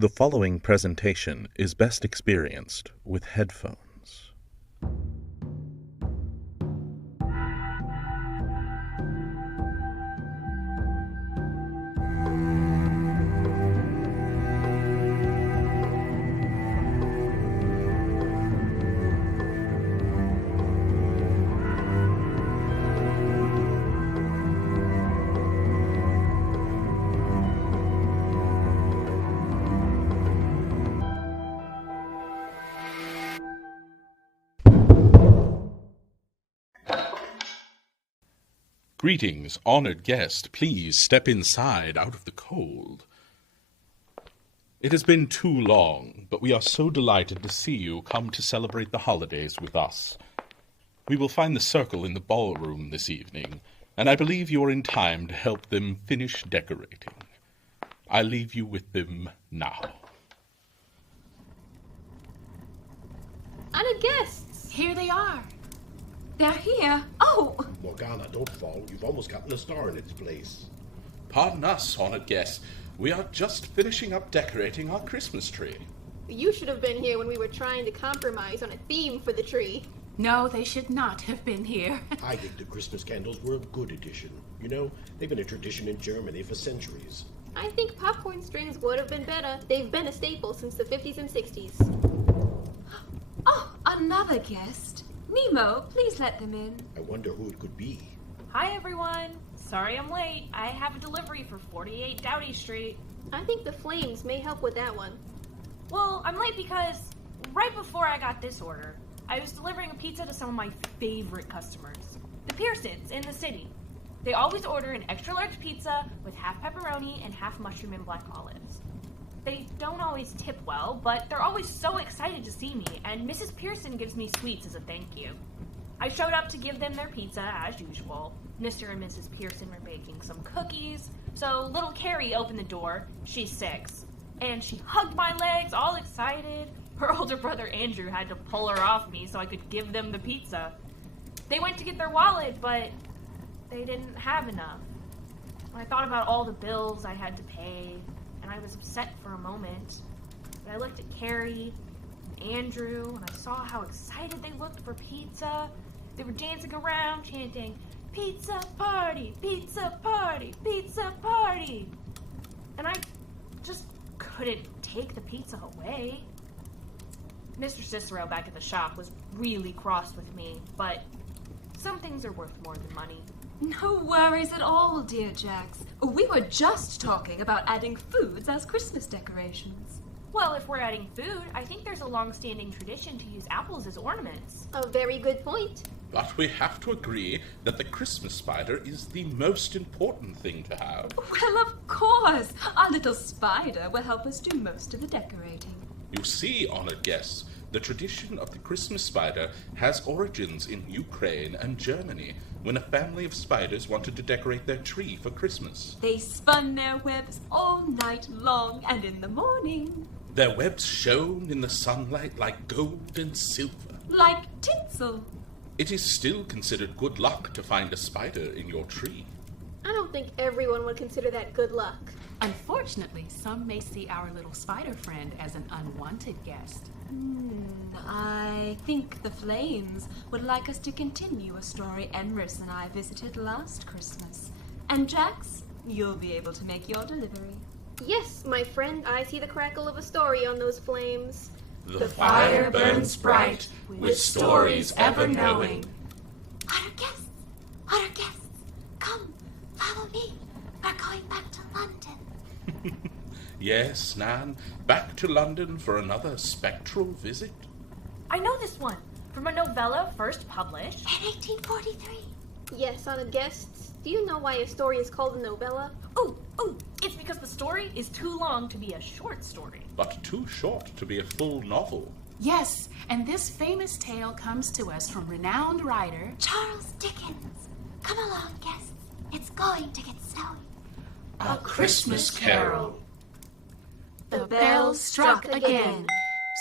The following presentation is best experienced with headphones. Greetings, honored guest. Please step inside out of the cold. It has been too long, but we are so delighted to see you come to celebrate the holidays with us. We will find the circle in the ballroom this evening, and I believe you are in time to help them finish decorating. I leave you with them now. Honored guests! Here they are. They're here. Oh! Morgana, don't fall. You've almost gotten a star in its place. Pardon us, honored guests. We are just finishing up decorating our Christmas tree. You should have been here when we were trying to compromise on a theme for the tree. No, they should not have been here. I think the Christmas candles were a good addition. You know, they've been a tradition in Germany for centuries. I think popcorn strings would have been better. They've been a staple since the 50s and 60s. Oh, another guest. Nemo, please let them in. I wonder who it could be. Hi everyone! Sorry I'm late. I have a delivery for 48 Doughty Street. I think the flames may help with that one. Well, I'm late because right before I got this order, I was delivering a pizza to some of my favorite customers. The Pearsons in the city. They always order an extra large pizza with half pepperoni and half mushroom and black olives. They don't always tip well, but they're always so excited to see me, and Mrs. Pearson gives me sweets as a thank you. I showed up to give them their pizza, as usual. Mr. and Mrs. Pearson were baking some cookies, so little Carrie opened the door. She's 6. And she hugged my legs, all excited. Her older brother Andrew had to pull her off me so I could give them the pizza. They went to get their wallet, but they didn't have enough. I thought about all the bills I had to pay, and I was upset for a moment. But I looked at Carrie and Andrew, and I saw how excited they looked for pizza. They were dancing around, chanting, "Pizza party, pizza party, pizza party." And I just couldn't take the pizza away. Mr. Cicero back at the shop was really cross with me, but some things are worth more than money. No worries at all, dear Jax. We were just talking about adding foods as Christmas decorations. Well, if we're adding food, I think there's a long-standing tradition to use apples as ornaments. A very good point. But we have to agree that the Christmas spider is the most important thing to have. Well, of course. Our little spider will help us do most of the decorating. You see, honored guests, the tradition of the Christmas spider has origins in Ukraine and Germany, when a family of spiders wanted to decorate their tree for Christmas. They spun their webs all night long, and in the morning, Their webs shone in the sunlight like gold and silver. like tinsel. It is still considered good luck to find a spider in your tree. I don't think everyone would consider that good luck. Unfortunately, some may see our little spider friend as an unwanted guest. I think the Flames would like us to continue a story Emrys and I visited last Christmas. And Jax, you'll be able to make your delivery. Yes, my friend, I see the crackle of a story on those flames. The fire burns bright, with stories ever knowing. Other guests, come, follow me. We're going back to London. Yes, Nan, back to London for another spectral visit. I know this one from a novella first published. In 1843. Yes, honored guests. Do you know why a story is called a novella? Oh, it's because the story is too long to be a short story. But too short to be a full novel. Yes, and this famous tale comes to us from renowned writer Charles Dickens. Come along, guests. It's going to get snowy. A Christmas Carol. The bells struck again.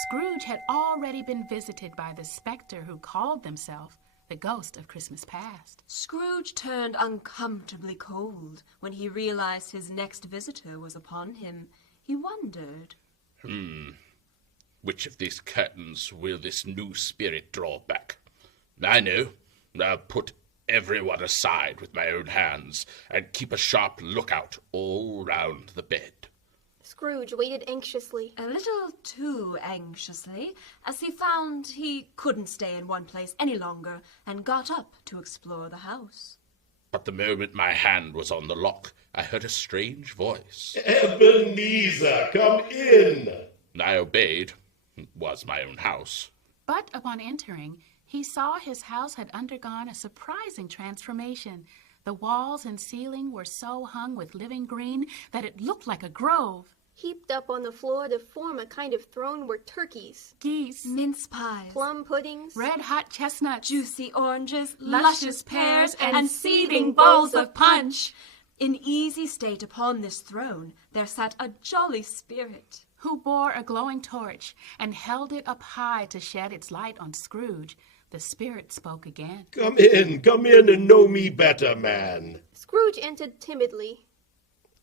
Scrooge had already been visited by the specter who called themselves the ghost of Christmas past. Scrooge turned uncomfortably cold when he realized his next visitor was upon him. He wondered, Which of these curtains will this new spirit draw back? I know. I'll put everyone aside with my own hands and keep a sharp lookout all round the bed. Scrooge waited anxiously. A little too anxiously, as he found he couldn't stay in one place any longer and got up to explore the house. But the moment my hand was on the lock, I heard a strange voice. Ebenezer, come in! I obeyed. It was my own house. But upon entering, he saw his house had undergone a surprising transformation. The walls and ceiling were so hung with living green that it looked like a grove. Heaped up on the floor to form a kind of throne were turkeys, Geese, Mince pies, plum puddings, red-hot chestnuts, juicy oranges, luscious pears, and seething bowls of punch. In easy state upon this throne there sat a jolly spirit, who bore a glowing torch and held it up high to shed its light on Scrooge. The spirit spoke again. Come in and know me better, man. Scrooge entered timidly.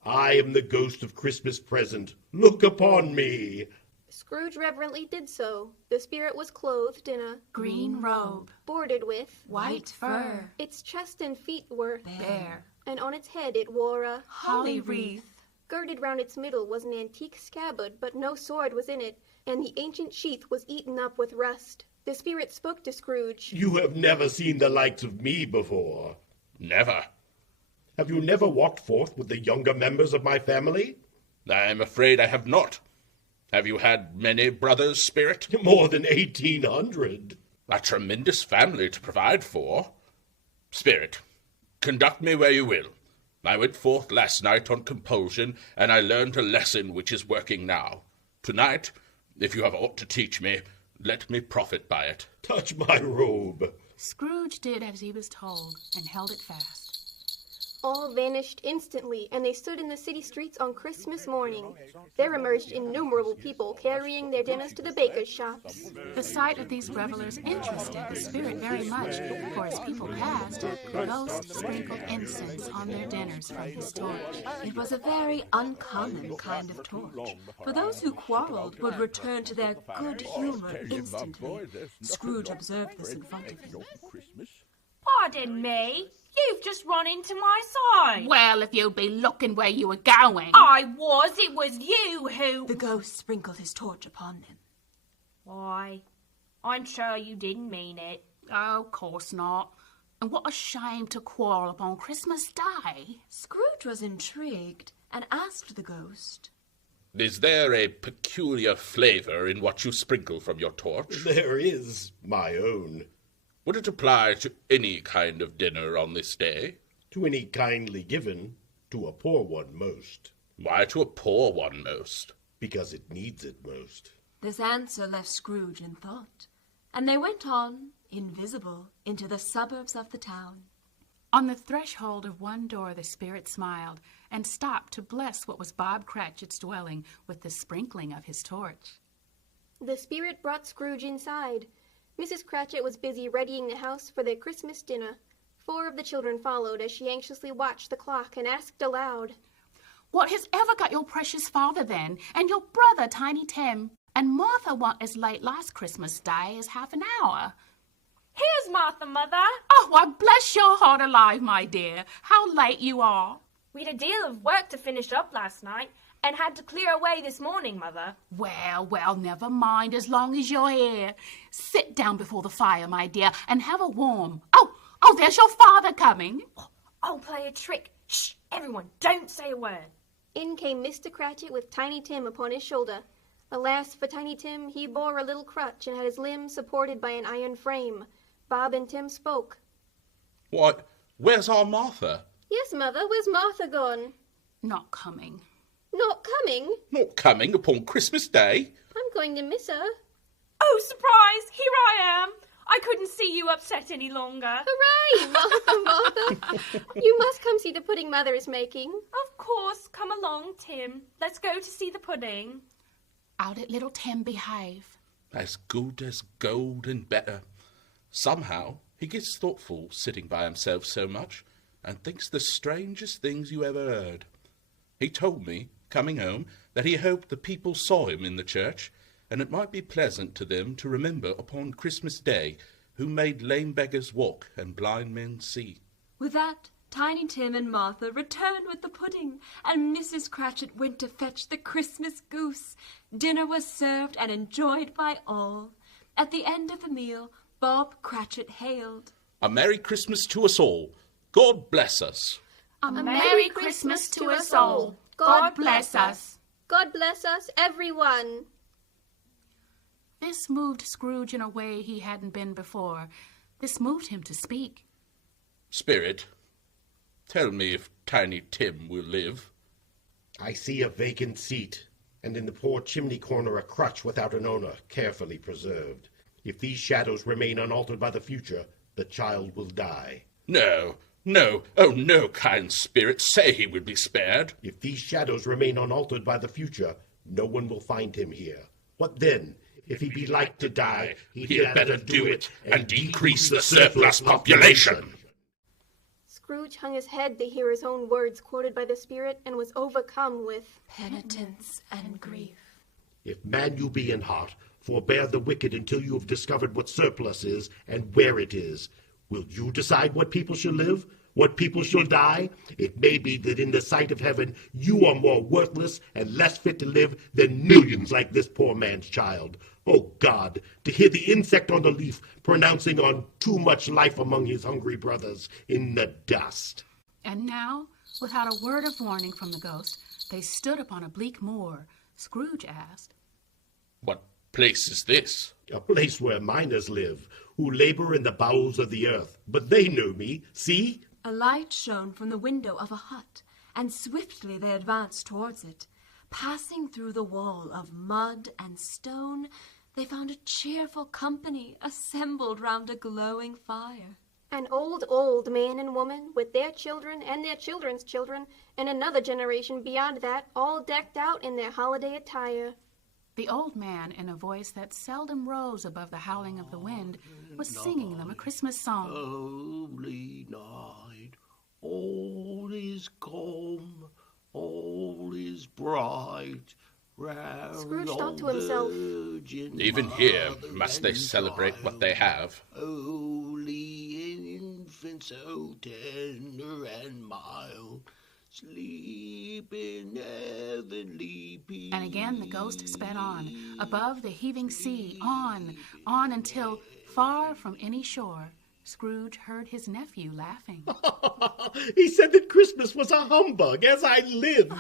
I am the ghost of Christmas present. Look upon me. Scrooge reverently did so. The spirit was clothed in a Green robe, bordered with white fur, its chest and feet were bare, and on its head it wore a holly wreath. Girded round its middle was an antique scabbard, but no sword was in it, and the ancient sheath was eaten up with rust. The spirit spoke to Scrooge. You have never seen the likes of me before. Never. Have you never walked forth with the younger members of my family? I am afraid I have not. Have you had many brothers, Spirit? More than 1,800. A tremendous family to provide for. Spirit, conduct me where you will. I went forth last night on compulsion, and I learned a lesson which is working now. Tonight, if you have aught to teach me, let me profit by it. Touch my robe. Scrooge did as he was told and held it fast. All vanished instantly, and they stood in the city streets on Christmas morning. There emerged innumerable people carrying their dinners to the bakers' shops. The sight of these revelers interested the spirit very much, for as people passed, the ghost sprinkled incense on their dinners from his torch. It was a very uncommon kind of torch, for those who quarreled would return to their good humor instantly. Scrooge observed this in front of him. Pardon me. You've just run into my side. Well, if you'd be looking where you were going. It was you who... The ghost sprinkled his torch upon them. Why, I'm sure you didn't mean it. Oh, of course not. And what a shame to quarrel upon Christmas Day. Scrooge was intrigued and asked the ghost, Is there a peculiar flavor in what you sprinkle from your torch? There is my own. Would it apply to any kind of dinner on this day? To any kindly given, to a poor one most. Why to a poor one most? Because it needs it most. This answer left Scrooge in thought, and they went on, invisible, into the suburbs of the town. On the threshold of one door the spirit smiled and stopped to bless what was Bob Cratchit's dwelling with the sprinkling of his torch. The spirit brought Scrooge inside. Mrs. Cratchit was busy readying the house for their Christmas dinner. 4 of the children followed as she anxiously watched the clock and asked aloud, What has ever got your precious father then, and your brother Tiny Tim? And Martha wa'n't as late last Christmas Day as half an hour. Here's Martha, Mother. Oh, why, bless your heart alive, my dear. How late you are. We'd a deal of work to finish up last night, and had to clear away this morning, Mother. Well, never mind as long as you're here. Sit down before the fire, my dear, and have a warm. Oh, there's your father coming. I'll play a trick. Shh, everyone, don't say a word. In came Mr. Cratchit with Tiny Tim upon his shoulder. Alas for Tiny Tim, he bore a little crutch and had his limbs supported by an iron frame. Bob and Tim spoke. What? Where's our Martha? Yes, Mother, where's Martha gone? Not coming. Not coming? Not coming upon Christmas Day? I'm going to miss her. Oh, surprise! Here I am. I couldn't see you upset any longer. Hooray, Martha! You must come see the pudding Mother is making. Of course, come along, Tim. Let's go to see the pudding. How did little Tim behave? As good as gold and better. Somehow he gets thoughtful sitting by himself so much, and thinks the strangest things you ever heard. He told me, coming home, that he hoped the people saw him in the church, and it might be pleasant to them to remember upon Christmas Day who made lame beggars walk and blind men see. With that, Tiny Tim and Martha returned with the pudding, and Mrs. Cratchit went to fetch the Christmas goose. Dinner was served and enjoyed by all. At the end of the meal, Bob Cratchit hailed, "A Merry Christmas to us all. God bless us." A Merry Christmas to us all. God bless us. God bless us, everyone. This moved Scrooge in a way he hadn't been before. This moved him to speak. "Spirit, tell me if Tiny Tim will live." I see a vacant seat, and in the poor chimney corner a crutch without an owner, carefully preserved. If these shadows remain unaltered by the future, the child will die. No, no, oh no, kind spirit, say he would be spared. If these shadows remain unaltered by the future, no one will find him here. What then? If he be like to die, He had better do it and decrease the surplus population. Scrooge hung his head to hear his own words quoted by the spirit and was overcome with penitence and grief. If man you be in heart, forbear the wicked until you have discovered what surplus is and where it is. Will you decide what people shall live, what people shall die? It may be that in the sight of heaven you are more worthless and less fit to live than millions like this poor man's child. Oh God, to hear the insect on the leaf pronouncing on too much life among his hungry brothers in the dust. And now, without a word of warning from the ghost, they stood upon a bleak moor. Scrooge asked, What place is this? A place where miners live, who labor in the bowels of the earth. But they know me, see? A light shone from the window of a hut, and swiftly they advanced towards it. Passing through the wall of mud and stone, they found a cheerful company assembled round a glowing fire. an old man and woman with their children and their children's children, and another generation beyond that, all decked out in their holiday attire. The old man, in a voice that seldom rose above the howling of the wind, was singing them a Christmas song. Holy night, all is calm, all is bright. Scrooge thought to himself, Even here must they celebrate what they have. Holy infant, so tender and mild, sleep in heavenly peace. And again the ghost sped on, above the heaving sea, on until, far from any shore, Scrooge heard his nephew laughing. He said that Christmas was a humbug, as I live.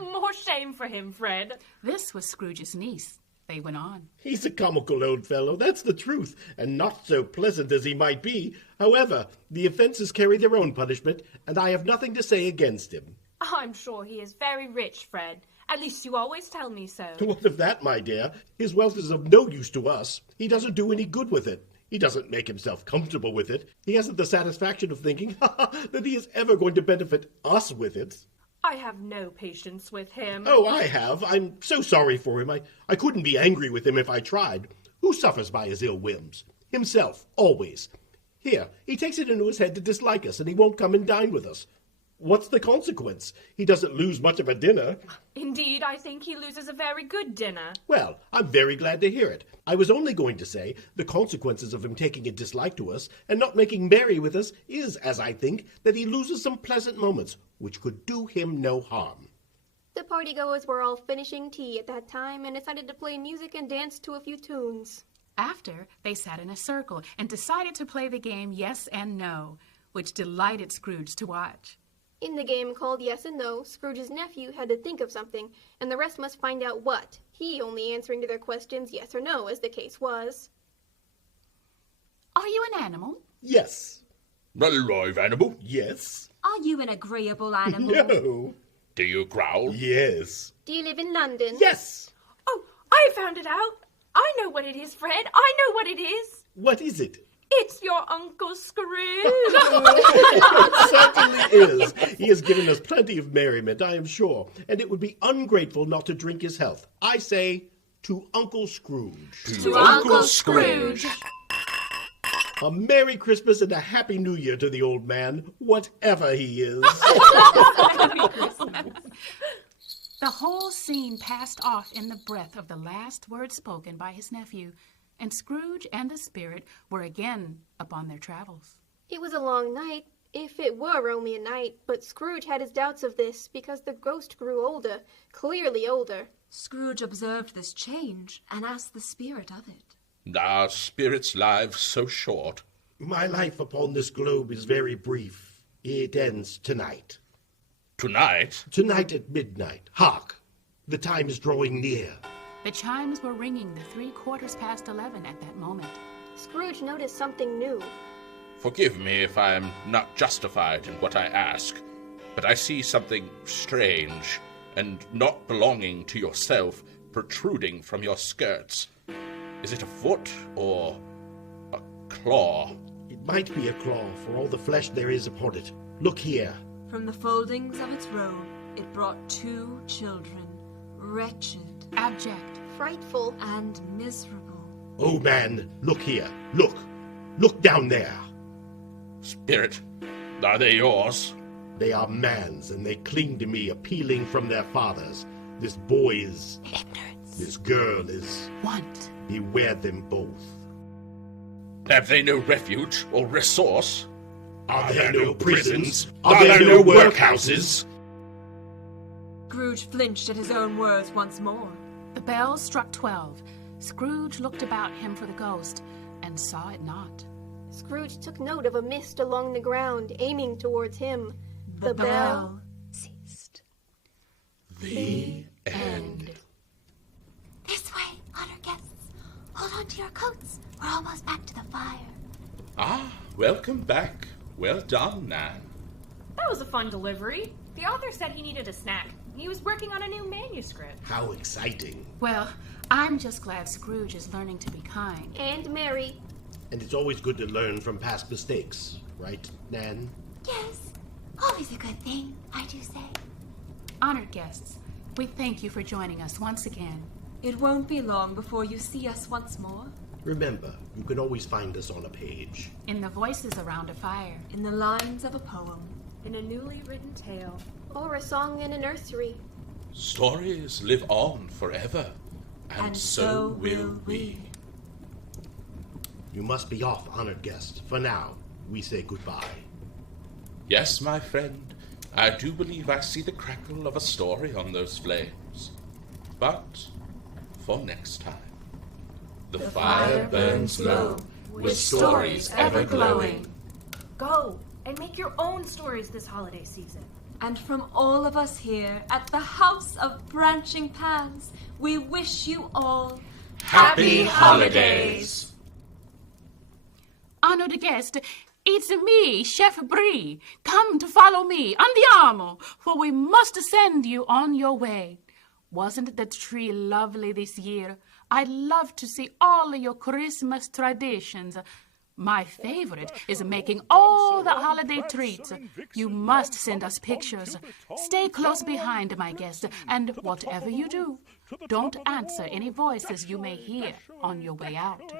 More shame for him, Fred. This was Scrooge's niece. They went on. He's a comical old fellow, that's the truth, and not so pleasant as he might be. However, the offences carry their own punishment, and I have nothing to say against him. I'm sure he is very rich, Fred. At least you always tell me so. What of that, my dear? His wealth is of no use to us. He doesn't do any good with it. He doesn't make himself comfortable with it. He hasn't the satisfaction of thinking that he is ever going to benefit us with it. I have no patience with him. Oh, I have. I'm so sorry for him. I couldn't be angry with him if I tried. Who suffers by his ill whims? Himself, always. Here, he takes it into his head to dislike us, and he won't come and dine with us. What's the consequence? He doesn't lose much of a dinner. Indeed, I think he loses a very good dinner. Well, I'm very glad to hear it. I was only going to say the consequences of him taking a dislike to us and not making merry with us is, as I think, that he loses some pleasant moments, which could do him no harm. The partygoers were all finishing tea at that time and decided to play music and dance to a few tunes. After, they sat in a circle and decided to play the game Yes and No, which delighted Scrooge to watch. In the game called Yes and No, Scrooge's nephew had to think of something, and the rest must find out what, he only answering to their questions yes or no, as the case was. Are you an animal? Yes. A live animal? Yes. Are you an agreeable animal? No. Do you growl? Yes. Do you live in London? Yes. Oh, I found it out. I know what it is, Fred. I know what it is. What is it? It's your Uncle Scrooge. It certainly is. He has given us plenty of merriment, I am sure, and it would be ungrateful not to drink his health. I say, to Uncle Scrooge. To Uncle Scrooge. A Merry Christmas and a Happy New Year to the old man, whatever he is. The whole scene passed off in the breath of the last word spoken by his nephew, and Scrooge and the spirit were again upon their travels. It was a long night, if it were only a night, but Scrooge had his doubts of this because the ghost grew older, clearly older. Scrooge observed this change and asked the spirit of it. Are spirits' lives so short? My life upon this globe is very brief. It ends tonight. Tonight? Tonight at midnight. Hark! The time is drawing near. The chimes were ringing the 11:03 at that moment. Scrooge noticed something new. Forgive me if I am not justified in what I ask, but I see something strange and not belonging to yourself protruding from your skirts. Is it a foot or a claw? It might be a claw for all the flesh there is upon it. Look here. From the foldings of its robe, it brought 2 children, wretched, Abject, Frightful. and miserable. Oh, man, look here. Look. Look down there. Spirit, are they yours? They are man's, and they cling to me, appealing from their fathers. This boy is... Ignorance. This girl is... want. Beware them both. Have they no refuge or resource? Are there no prisons? Are there no workhouses? Scrooge flinched at his own words once more. The bell struck 12. Scrooge looked about him for the ghost, and saw it not. Scrooge took note of a mist along the ground, aiming towards him. The bell ceased. The end. This way, honored guests. Hold on to your coats. We're almost back to the fire. Ah, welcome back. Well done, Nan. That was a fun delivery. The author said he needed a snack. He was working on a new manuscript. How exciting. Well, I'm just glad Scrooge is learning to be kind. And Mary. And it's always good to learn from past mistakes, right, Nan? Yes, always a good thing, I do say. Honored guests, we thank you for joining us once again. It won't be long before you see us once more. Remember, you can always find us on a page. In the voices around a fire. In the lines of a poem. In a newly written tale. Or a song in a nursery. Stories live on forever, and so will we. You must be off, honored guest. For now, we say goodbye. Yes, my friend, I do believe I see the crackle of a story on those flames. But for next time. The fire burns low, with stories ever glowing. Go and make your own stories this holiday season. And from all of us here at the House of Branching Paths, we wish you all Happy Holidays! Honored guest, it's me, Chef Brie. Come to follow me, andiamo, for we must send you on your way. Wasn't the tree lovely this year? I'd love to see all of your Christmas traditions. My favorite is making all the holiday treats. You must send us pictures. Stay close behind, my guest, and whatever you do, don't answer any voices you may hear on your way out.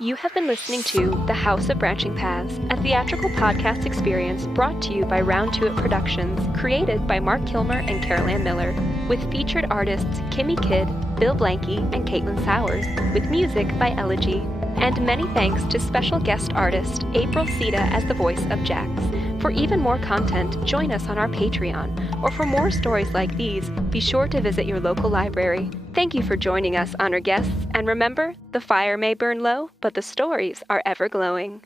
You have been listening to The House of Branching Paths, a theatrical podcast experience brought to you by Round Two It Productions, created by Mark Kilmer and Carol Ann Miller, with featured artists Kimmy Kidd, Bill Blanky, and Caitlin Sowers, with music by Elegy. And many thanks to special guest artist April Sita as the voice of Jax. For even more content, join us on our Patreon, or for more stories like these, be sure to visit your local library. Thank you for joining us, honored guests, and remember, the fire may burn low, but the stories are ever glowing.